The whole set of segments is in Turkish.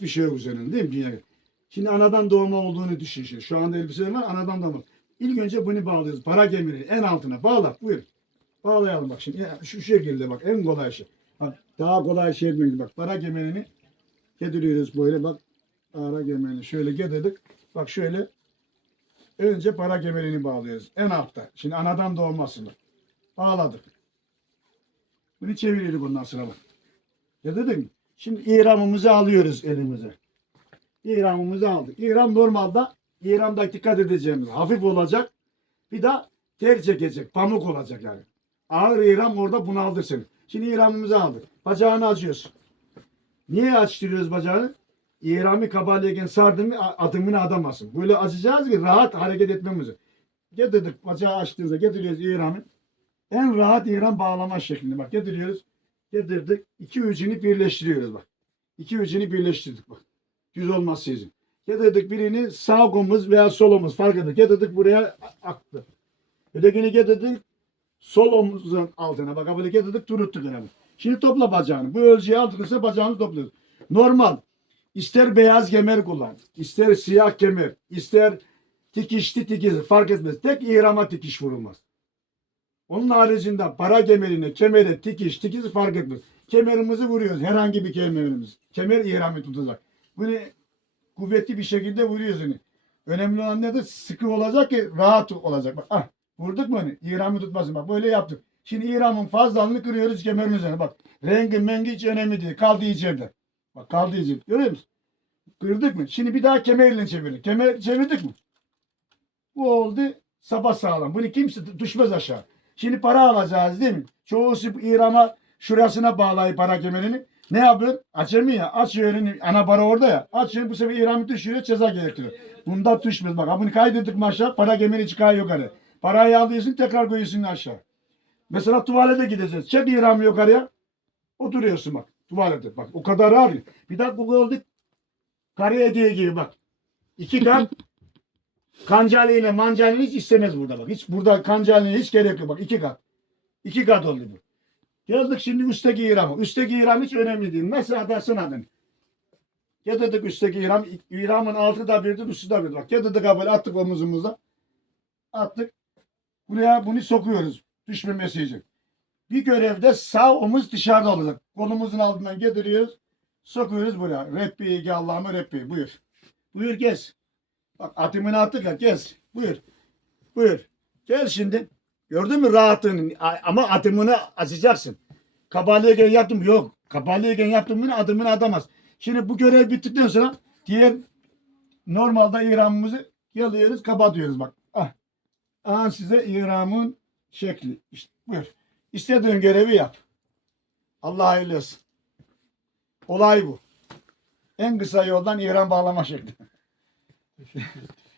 Hiçbir şey yok üzerinde değil mi? Dünya. Şimdi anadan doğma olduğunu düşün. şimdi. Şu anda elbise var anadan doğma. İlk önce bunu bağlıyoruz. Para gemini en altına bağla. Buyur. Bağlayalım bak şimdi. Ya şu şekilde bak en kolay şey. Bak daha kolay şey etmeyin. Bak para gemenini gediriyoruz böyle bak. Para gemenini şöyle gedirdik. Bak şöyle önce para gemenini bağlıyoruz. En altta. Şimdi anadan doğmasını. Bağladık. Bunu çeviriyoruz bundan sonra bak. Gedirdik mi? Şimdi İramımızı alıyoruz elimize. İramımızı aldık. İram normalde İram'da dikkat edeceğimiz hafif olacak. Bir de ter çekecek. Pamuk olacak yani. Ağır İram orada bunaldır seni. Şimdi İramımızı aldık. Bacağını açıyorsun. Niye açtırıyoruz bacağını? İrami kabaleyken sardın mı adımını atamasın. Böyle açacağız ki rahat hareket etmemizi. Getirdik bacağı açtığınızda getiriyoruz İram'ı. En rahat İram bağlama şeklinde. Bak getiriyoruz. Getirdik. İki ucunu birleştiriyoruz bak. İki ucunu birleştirdik bak. Düz olmaz sizin. Getirdik birini sağ kolumuz veya sol omuz fark ettik. Getirdik buraya aktı. Ötekini getirdik sol omuzun altına. Bak böyle getirdik turuttuk yani. Şimdi topla bacağını. Bu ölçüyü aldıkça bacağını topluyoruz. Normal. İster beyaz kemer kullan, ister siyah kemer, ister tikişli tikiz fark etmez. Tek ihrama tikiş vurulmaz. Onun haricinde para kemerine, kemere, tikiş, tikiz fark etmez. Kemerimizi vuruyoruz. Herhangi bir kemerimiz. Kemer ihramı tutacak. Bunu kuvvetli bir şekilde vuruyoruz. Yani. Önemli olan nedir? Sıkı olacak ki rahat olacak. Bak, ah, vurduk mu hani? İhramı tutmasın. Bak böyle yaptık. Şimdi ihramın fazlalığını kırıyoruz kemerin üzerine. Bak rengi mengi hiç önemli değil. Kaldı içeride. Bak kaldı içeride. Görüyor musun? Kırdık mı? Şimdi bir daha kemerle çevirdik. Kemer çevirdik mi? Bu oldu sapa sağlam. Bunu kimse düşmez aşağı. Şimdi para alacağız değil mi? Çoğusu İran'a şurasına bağlayıp para kemerini. Ne yapıyor? Mu ya? Açıyor. Ana para orada ya. Açıyor bu sefer İran'ı düşürüyor ceza gerektiriyor. Bunda düşmez bak. Bunu kaydettik aşağı? Para kemeri çıkar yukarı. Parayı alıyorsun tekrar koyuyorsun aşağı. Mesela tuvalete gideceğiz. Çek İran'ı yukarıya. Oturuyorsun bak. Tuvalete bak. O kadar ağır. Bir dakika oldu. Karı hediye gibi bak. İki kat Kancali ile mancali hiç istemez burada bak. Hiç burada kancali hiç gerek yok bak. iki kat. İki kat oldu bu. Geldik şimdi üstteki İram'a. Üstteki İram hiç önemli değil. Nasıl adarsın adın. Getirdik üstteki İram. İram'ın altı da birdir, üstü de birdir. Bak getirdik böyle attık omuzumuza. Attık. Buraya bunu sokuyoruz. Düşmemesi için. Bir görevde sağ omuz dışarıda olacak. Kolumuzun altından getiriyoruz. Sokuyoruz buraya. Rebbi Allah'ımı Rebbi. Buyur. Buyur gez. Bak atımını attık ya gez. Buyur. Buyur. Gel şimdi. Gördün mü rahatını? A- Ama atımını açacaksın. Kabalıyken yaptım. Yok. Kabalıyken yaptım bunu adımını atamaz. Şimdi bu görev bittikten sonra diğer normalde İramımızı yalıyoruz, kapatıyoruz bak. Ah. Aha size İramın şekli. İşte buyur. İstediğin görevi yap. Allah hayırlı olsun. Olay bu. En kısa yoldan İran bağlama şekli.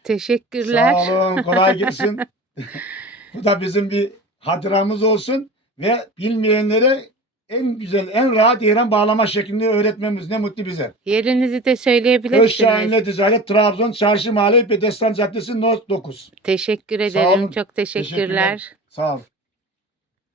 Teşekkürler. Sağ olun, kolay gelsin. Bu da bizim bir hatıramız olsun ve bilmeyenlere en güzel, en rahat İran bağlama şeklini öğretmemiz ne mutlu bize. Yerinizi de söyleyebilir misiniz? Ticaret Trabzon Çarşı Mahalle Pedestan Caddesi Not 9. Teşekkür ederim. Çok teşekkürler. Sağ olun.